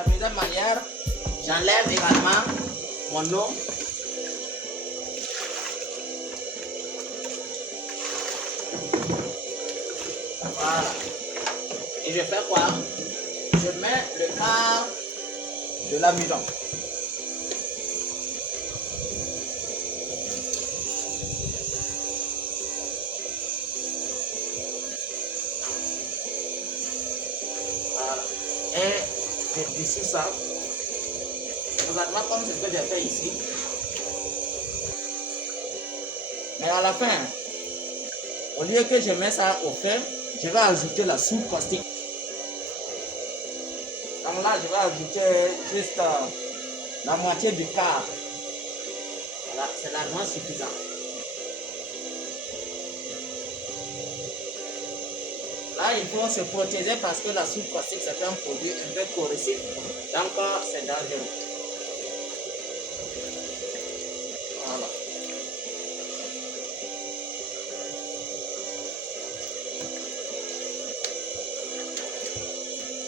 la deuxième manière, j'enlève également mon eau. Voilà. Et je fais quoi? Je mets le quart de l'amidon. Voilà. Et je dessus ça. Exactement comme c'est ce que j'ai fait ici. Mais à la fin, au lieu que je mets ça au feu, je vais ajouter la soupe caustique. Donc là, je vais ajouter juste la moitié du quart. Voilà, c'est largement suffisant. Là, il faut se protéger parce que la soupe caustique, c'est un produit un peu corrosif. Donc, c'est dangereux. Voilà.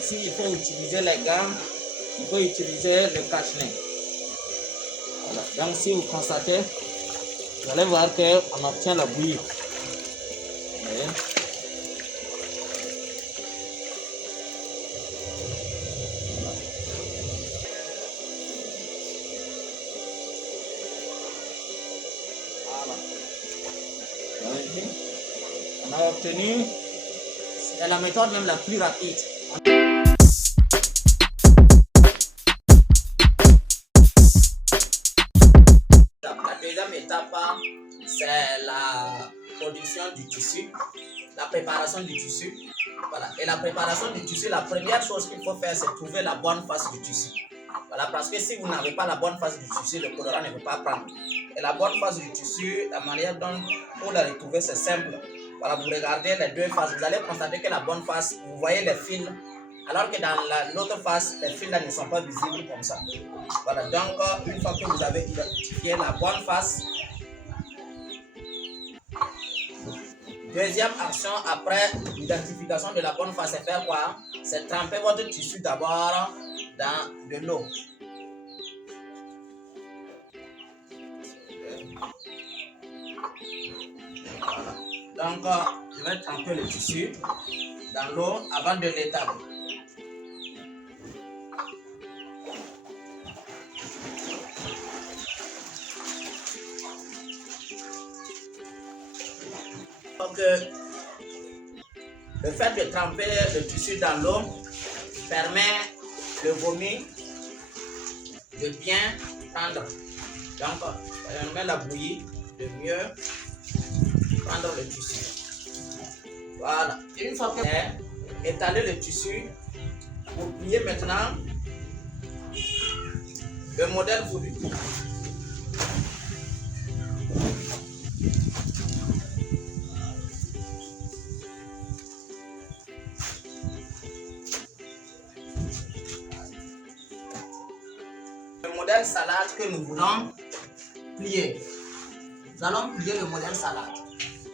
Ici, il faut utiliser les gants, il faut utiliser le cache-nez. Voilà. Donc, si vous constatez, vous allez voir qu'on obtient la bouillie. Voilà. On a obtenu, c'est la méthode même la plus rapide. La deuxième étape, c'est la production du tissu, la préparation du tissu. Voilà. Et la préparation du tissu, la première chose qu'il faut faire, c'est trouver la bonne face du tissu. Voilà, parce que si vous n'avez pas la bonne face du tissu, le colorant ne peut pas prendre. Et la bonne face du tissu, la manière dont pour la retrouver, c'est simple. Voilà, vous regardez les deux faces, vous allez constater que la bonne face, vous voyez les fils, alors que dans l'autre face, les fils là ne sont pas visibles comme ça. Voilà, donc une fois que vous avez identifié la bonne face, deuxième action après l'identification de la bonne face, c'est faire quoi? C'est tremper votre tissu d'abord dans de l'eau. Voilà. Donc, je vais tremper le tissu dans l'eau avant de l'étaler. Donc, le fait de tremper le tissu dans l'eau permet le vomi de bien prendre. Donc, on met la bouillie de mieux prendre le tissu. Voilà. Une fois que vous avez étalé le tissu, vous pliez maintenant le modèle voulu. Le modèle salade que nous voulons plier. Nous allons plier le modèle salade.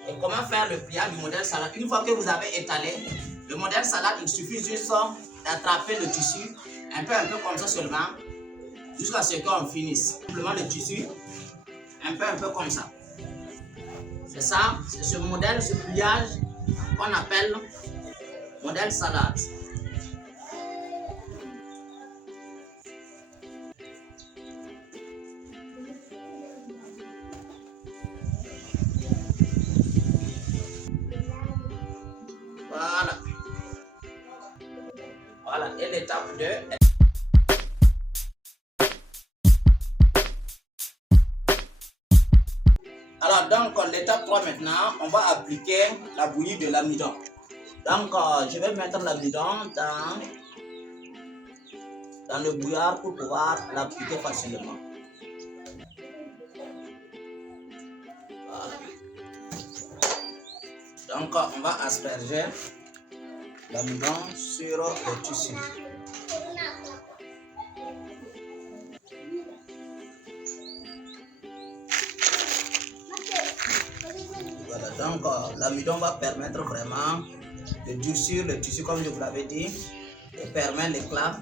Et comment faire le pliage du modèle salade? Une fois que vous avez étalé le modèle salade, il suffit juste d'attraper le tissu un peu comme ça seulement, jusqu'à ce qu'on finisse. Simplement le tissu, un peu comme ça. C'est ça, c'est ce modèle, ce pliage qu'on appelle modèle salade. Voilà. Voilà, et l'étape 2. Alors, donc, l'étape 3 maintenant, on va appliquer la bouillie de l'amidon. Donc, je vais mettre l'amidon dans le bouillard pour pouvoir l'appliquer facilement. Voilà. Donc, on va asperger l'amidon sur le tissu. Voilà, donc l'amidon va permettre vraiment de durcir le tissu comme je vous l'avais dit, et permet l'éclat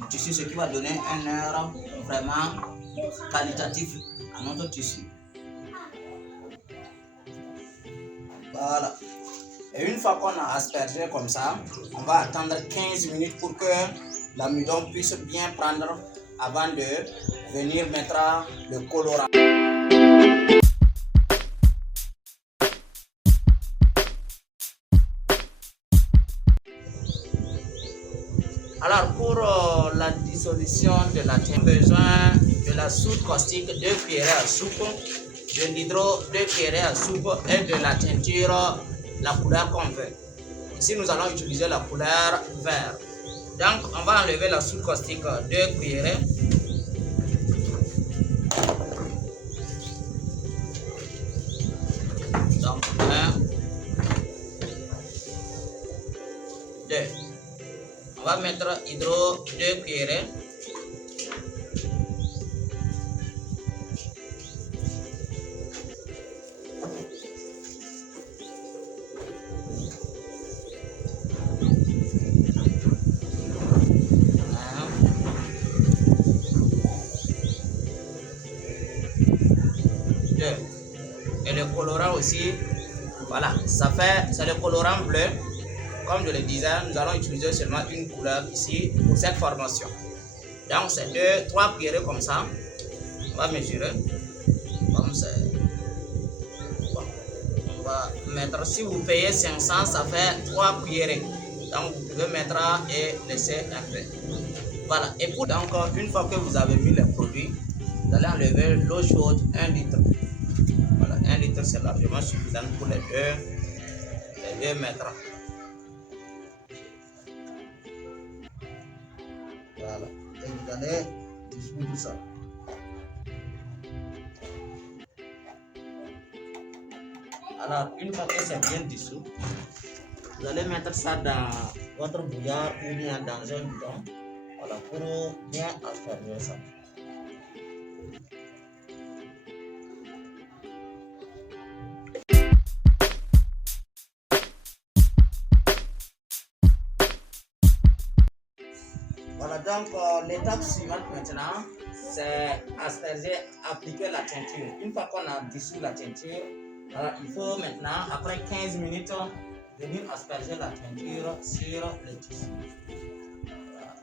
du tissu, ce qui va donner un air vraiment qualitatif à notre tissu. Voilà. Et une fois qu'on a aspergé comme ça, on va attendre 15 minutes pour que l'amidon puisse bien prendre avant de venir mettre le colorant. Alors pour la dissolution de la teinture, besoin de la soude caustique 2 cuillerées à soupe, de l'hydro 2 cuillerées à soupe et de la teinture, la couleur qu'on veut. Ici nous allons utiliser la couleur vert. Donc on va enlever la soude caustique 2 cuillerées. Donc 1, 2. On va mettre hydro 2 cuillerées. Et le colorant aussi, voilà, ça fait, c'est le colorant bleu. Comme je le disais, nous allons utiliser seulement une couleur ici pour cette formation. Donc c'est 3 cuillerées comme ça. On va mesurer. Comme c'est. Bon. On va mettre, si vous payez 500, ça fait 3 cuillerées. Donc vous pouvez mettre et laisser un peu. Voilà. Et pour donc une fois que vous avez mis les produits, vous allez enlever l'eau chaude, 1 litre. Voilà, 1 litre c'est largement suffisant pour les deux mètres. Voilà, et vous allez dissoudre ça. Alors, une fois que c'est bien dissous, vous allez mettre ça dans votre bouillard ou bien dans un bidon. Voilà, pour bien asperger ça. Voilà, donc l'étape suivante maintenant, c'est asperger, appliquer la teinture. Une fois qu'on a dissous la teinture, alors il faut maintenant, après 15 minutes, venir asperger la teinture sur le tissu. Voilà.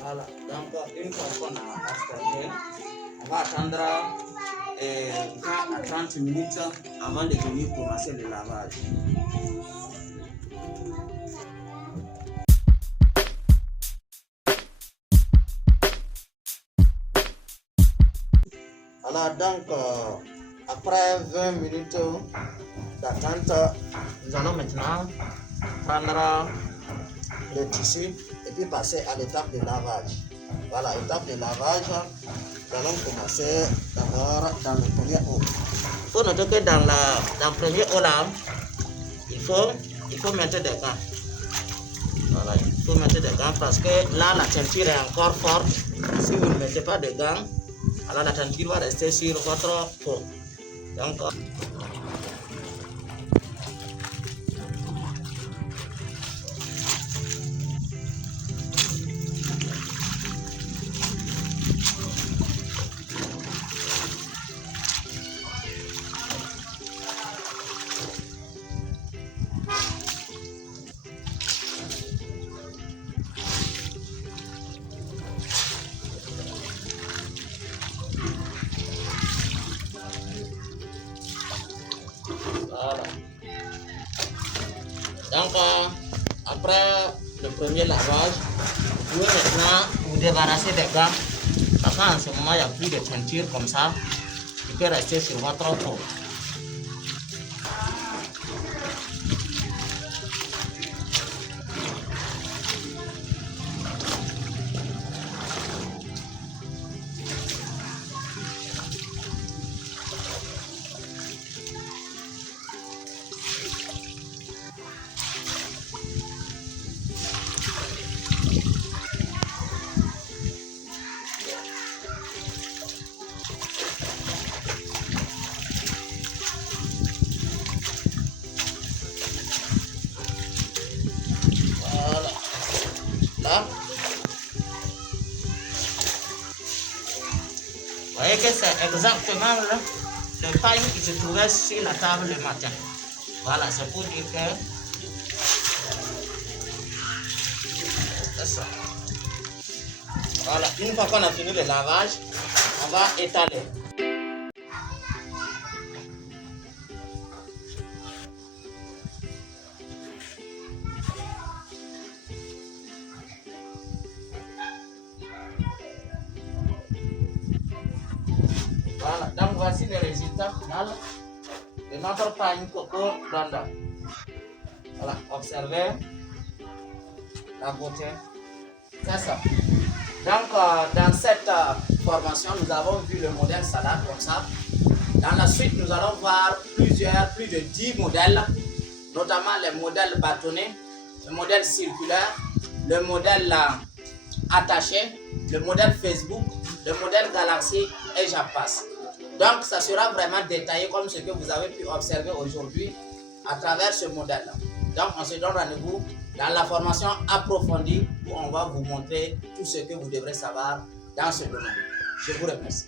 Voilà, donc une fois qu'on a aspergé, on va attendre 20 à 30 minutes avant de venir commencer le lavage. Alors donc, après 20 minutes d'attente, nous allons maintenant prendre le tissu et puis passer à l'étape de lavage. Voilà, étape de lavage, nous allons commencer d'abord dans le premier eau. Il faut noter que dans le premier eau là, il faut mettre des gants. Voilà, il faut mettre des gants parce que là la teinture est encore forte. Si vous ne mettez pas de gants, alors la teinture va rester sur votre peau. Donc, après le premier lavage, vous pouvez maintenant vous débarrasser des gants. Parce qu'en ce moment, il n'y a plus de teinture comme ça qui peut rester sur votre peau. Vous voyez que c'est exactement le pain qui se trouvait sur la table le matin. Voilà, c'est pour dire que c'est ça. Voilà, une fois qu'on a fini le lavage, on va étaler. Voilà, donc voici le résultat final de notre pain coco blanda. Voilà, observez la beauté. C'est ça. Donc, dans cette formation, nous avons vu le modèle salade comme ça. Dans la suite, nous allons voir plus de 10 modèles, notamment les modèles bâtonnets, le modèle circulaire, le modèle attaché, le modèle Facebook, le modèle Galaxy et j'en passe. Donc, ça sera vraiment détaillé comme ce que vous avez pu observer aujourd'hui à travers ce modèle-là. Donc, on se donne rendez-vous dans la formation approfondie où on va vous montrer tout ce que vous devrez savoir dans ce domaine. Je vous remercie.